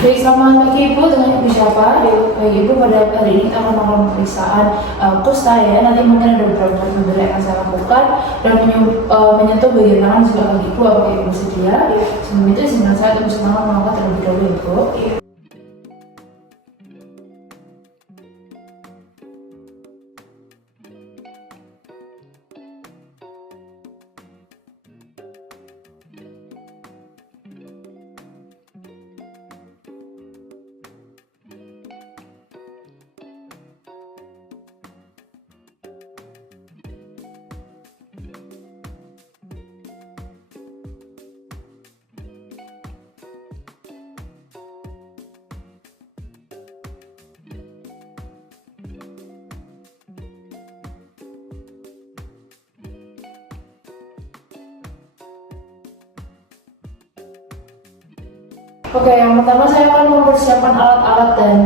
Baik, selamat pagi Ibu, dengan Ibu siapa? Baik Ibu, pada hari ini kita akan melakukan pemeriksaan kusta ya. Nanti mungkin ada beberapa metode yang akan saya lakukan dan menyentuh bagian tangan juga kaki Ibu. Apakah Ibu sedia? Sebelum itu izinkan saya untuk bersemangat melakukan terlebih dahulu Ibu. Oke, yang pertama saya akan mempersiapkan alat-alat dan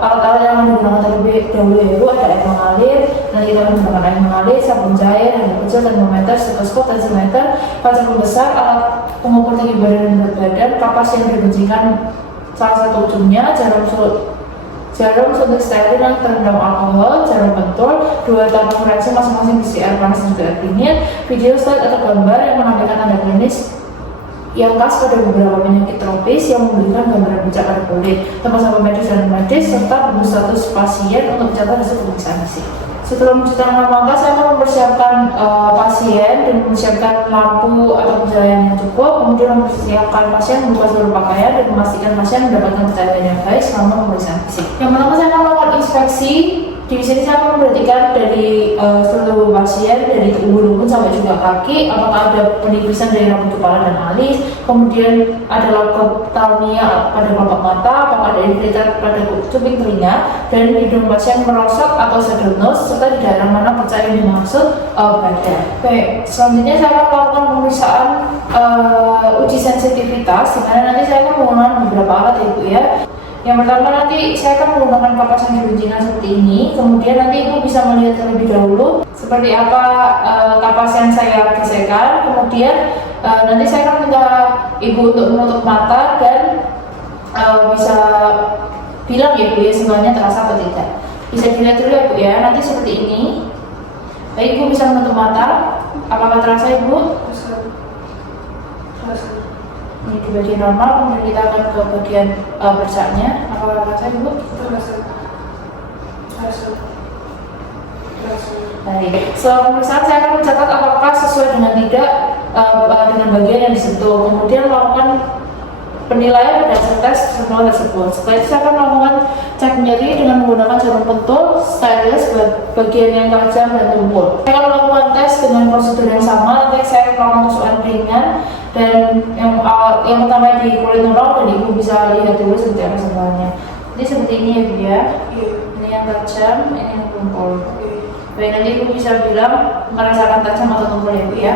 alat-alat yang akan digunakan terlebih dahulu yaitu ada air mengalir, nanti kita akan menggunakan air mengalir, sabun cair, handa kecil, termometer, stetoskop, tensimeter, kaca pembesar, alat pengukur tinggi badan dan berat badan, kapas yang dibencinkan salah satu ujungnya, jarum suntik steril yang terendam alkohol, jarum pentul, 2 tabung reaksi masing-masing besi air panas dan juga air dingin, video slide atau gambar yang menampilkan tanda klinis yang khas pada beberapa penyakit tropis yang memberikan gambaran puncak pada kulit, tempat sampel medis dan medis, serta buku status pasien untuk mencatat hasil pemeriksaan fisik. Setelah mencuci langkah, saya akan mempersiapkan pasien dan mempersiapkan lampu atau pencahayaan yang cukup, kemudian mempersiapkan pasien membuka seluruh pakaian dan memastikan pasien mendapatkan pencahayaan yang baik selama pemeriksaan fisik. Yang pertama saya akan melakukan inspeksi. Di sini saya akan memperhatikan dari seluruh pasien, dari tubuh rumpun sampai juga kaki, apakah ada penipisan dari rambut kepala dan alis, kemudian ada leukotalmia pada kelopak mata, apakah ada infiltrasi pada cuping telinga, dan hidung pasien merosot atau saddle nose, serta di daerah mana percaya yang dimaksud berada. Baik, selanjutnya saya akan melakukan pemeriksaan uji sensitivitas, di mana nanti saya akan menggunakan beberapa alat ya Bu ya. Yang pertama nanti saya akan menggunakan kapas yang dibencinkan seperti ini, kemudian nanti Ibu bisa melihat terlebih dahulu seperti apa kapas yang saya gesekkan, kemudian nanti saya akan minta Ibu untuk menutup mata dan bisa bilang ya Bu ya sebenarnya terasa atau tidak. Bisa dilihat dulu ya Bu ya, nanti seperti ini. Baik, Ibu bisa menutup mata, apakah terasa Ibu? Terasa. Ini di bagian normal, kemudian kita akan ke bagian bersaknya. Apakah terasa Ibu? Terasa. Baik, setelah pemeriksaan saya akan mencatat apakah sesuai dengan tidak dengan bagian yang disentuh, kemudian melakukan penilaian berdasarkan tes semua tersebut. Setelah itu saya akan melakukan cek nyeri dengan menggunakan jarum pentul, stylus, bagian yang tajam dan tumpul. Saya akan melakukan tes dengan prosedur yang sama. Nanti saya akan melakukan tusukan ringan dan yang pertama di kulit normal, dan Ibu bisa lihat dulu seperti apa sebenarnya. Jadi seperti ini ya Bu ya. Ini yang tajam, ini yang tumpul. Baik, nanti Ibu bisa bilang merasakan tajam atau tumpul ya Bu ya.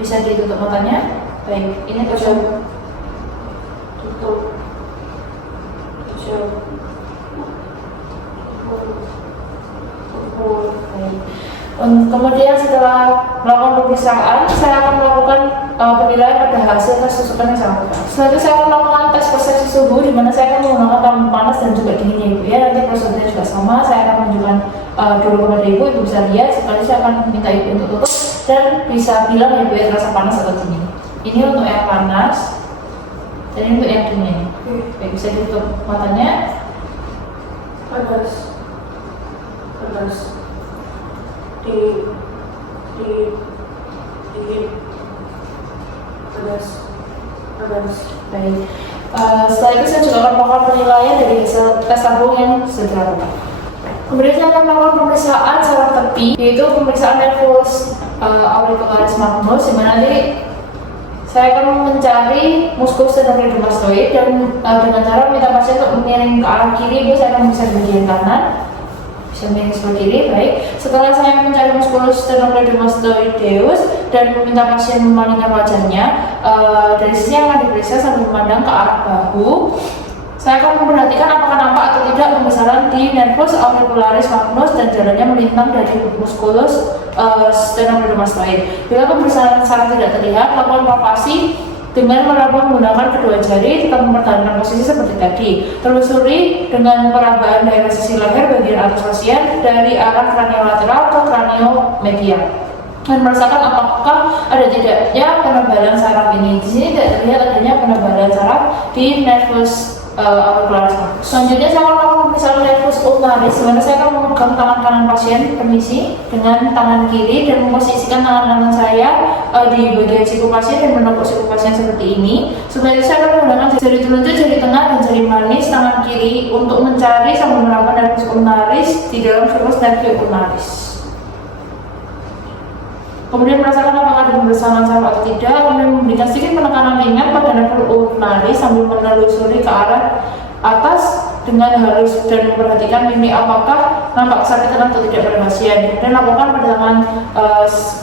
Bisa ditutup matanya. Baik, ini tajam. Tutup. Kemudian setelah melakukan pemeriksaan, saya akan melakukan penilaian pada hasil tes tusukan yang saya lakukan. Setelah itu saya akan melakukan tes persepsi suhu, di mana saya akan menggunakan tamu panas dan juga dinginnya Ibu ya. Nanti prosedurnya juga sama. Saya akan menunjukkan dulu kepada Ibu bisa lihat. Setelah itu saya akan minta Ibu untuk tutup dan bisa bilang Ibu ya terasa panas atau dingin. Ini untuk yang panas dan ini untuk yang dingin. Baik, bisa ditutup matanya. Panas. Dingin. Panas. Baik. Setelah itu saya juga akan melakukan penilaian dari hasil tes lambung yang sudah dilakukan. Kemudian saya akan melakukan pemeriksaan saraf tepi, yaitu pemeriksaan nervus auricularis magnus, di mana nanti saya akan mencari muskus sternocleidomastoid dan dengan cara meminta pasien untuk miring ke arah kiri. Saya akan memeriksa bagian kanan, bisa miring sebelah kiri. Baik, setelah saya mencari muskulus sternocleidomastoideus dan meminta pasien memalingkan wajahnya, dari sisi yang akan diperiksa sambil memandang ke arah bahu, saya akan memperhatikan apakah nampak atau tidak pembesaran di nervus auricularis magnus dan jalannya melintang dari muskulus sternocleidomastoid. Bila pembesaran saraf tidak terlihat, lakukan palpasi dengan meraba menggunakan kedua jari, tetap mempertahankan posisi seperti tadi. Telusuri dengan perabaan daerah sisi leher bagian atas pasien dari arah kraniolateral ke kraniomedial dan merasakan apakah ada tidaknya penebalan saraf ini. Di sini tidak terlihat adanya penebalan saraf di nervus auricularis. Selanjutnya saya akan melakukan pemeriksaan nervus ulnaris. Dimana saya akan memegang tangan kanan pasien, permisi, dengan tangan kiri dan memposisikan tangan kanan saya di bagian siku pasien dan menepuk siku pasien seperti ini. Setelah itu saya akan menggunakan jari telunjuk, jari tengah, dan jari manis tangan kiri untuk mencari sambil meraba nervus ulnaris di dalam sulcus nervi ulnaris. Kemudian merasakan apakah ada pembersamaan saraf atau tidak, kemudian memberikan sedikit penekanan ringan pada nervus ulnaris sambil menelusuri ke arah atas dengan halus dan memperhatikan ini apakah nampak kesakitan atau tidak pada pasien, dan lakukan pada tangan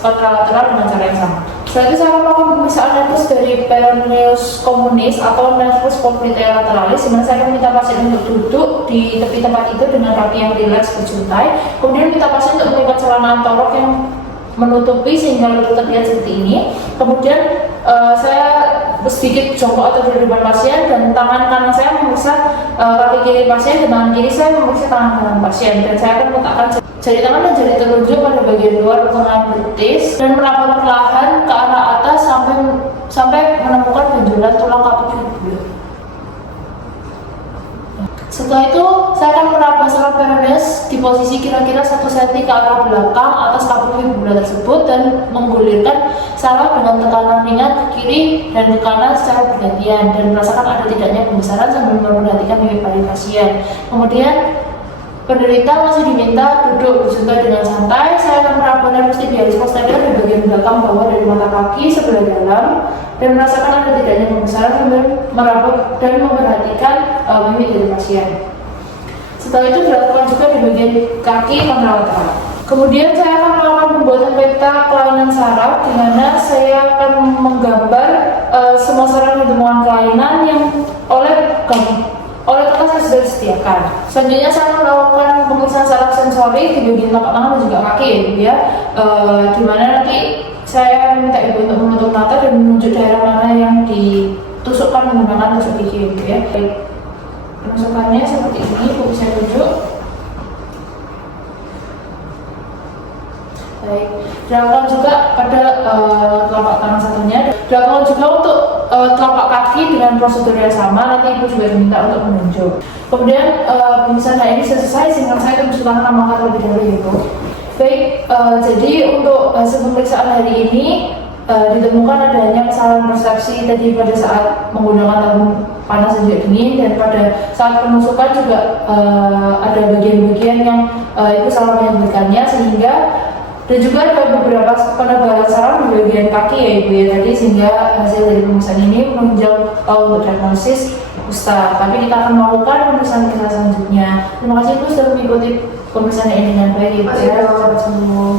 kontralateral dengan cara yang sama. Setelah itu saya akan melakukan pemeriksaan nervus dari peroneus communis atau nervus popliteolaterales, di mana saya akan minta pasien untuk duduk di tepi tempat itu dengan kaki yang rileks berjuntai, kemudian minta pasien untuk melipat celana antorok yang menutupi sehingga lutut terlihat seperti ini. Kemudian saya sedikit jongkok atau duduk di depan pasien dan tangan kanan saya memeriksa kaki kiri pasien dan tangan kiri saya memeriksa tangan kanan pasien, dan saya akan meletakkan jari tangan dan jari telunjuk pada bagian luar pertengahan betis dan merapat perlahan ke arah atas sampai menemukan benjolan tulang kapuk fibula. Setelah itu, saya akan meraba saraf peroneus di posisi kira-kira 1 cm ke arah belakang atas kapuk fibula tersebut dan menggulirkan saraf dengan tekanan ringan ke kiri dan ke kanan secara bergantian dan merasakan ada tidaknya pembesaran sambil memperhatikan mimik balik pasien. Kemudian, penderita masih diminta duduk berjuntai dengan santai. Saya akan meraba nervus tibialis posterior di bagian belakang bawah dari mata kaki sebelah dalam dan merasakan ada tidaknya pembesaran sambil meraba dan memperhatikan mimik dari pasien. Setelah itu dilakukan juga di bagian kaki kontralateral. Kemudian saya akan melakukan pembuatan peta kelainan saraf, di mana saya akan menggambar semua saraf yang ditemukan kelainan yang oleh kertas yang sudah disediakan. Selanjutnya saya akan melakukan pemeriksaan saraf sensori di bagian telapak tangan dan juga kaki, ya, di mana nanti saya minta ibu untuk menutup mata dan menunjuk daerah mana yang ditusukkan menggunakan tusuk gigi, ya. Penusukannya seperti ini, ibu bisa tunjuk. Baik, dilakukan juga pada telapak tangan satunya. Dilakukan juga untuk telapak kaki dengan prosedur yang sama. Nanti ibu juga diminta untuk menunjuk. Kemudian misalnya ini selesai, sehingga saya terus silakan nama terlebih dahulu, ibu. Baik, jadi untuk hasil pemeriksaan hari ini ditemukan adanya kesalahan persepsi tadi pada saat menggunakan tabung panas dan juga dingin, dan pada saat penusukan juga ada bagian-bagian yang itu salah menyebutkannya, sehingga dan juga ada beberapa penebalan saraf di bagian kaki, ya ibu, ya tadi, sehingga hasil dari pemeriksaan ini menunjang untuk diagnosis kusta. Tapi kita akan melakukan pemeriksaan kita selanjutnya. Terima kasih ibu sudah mengikuti pemeriksaan ini dengan baik, ibu, ya. Selamat sembuh.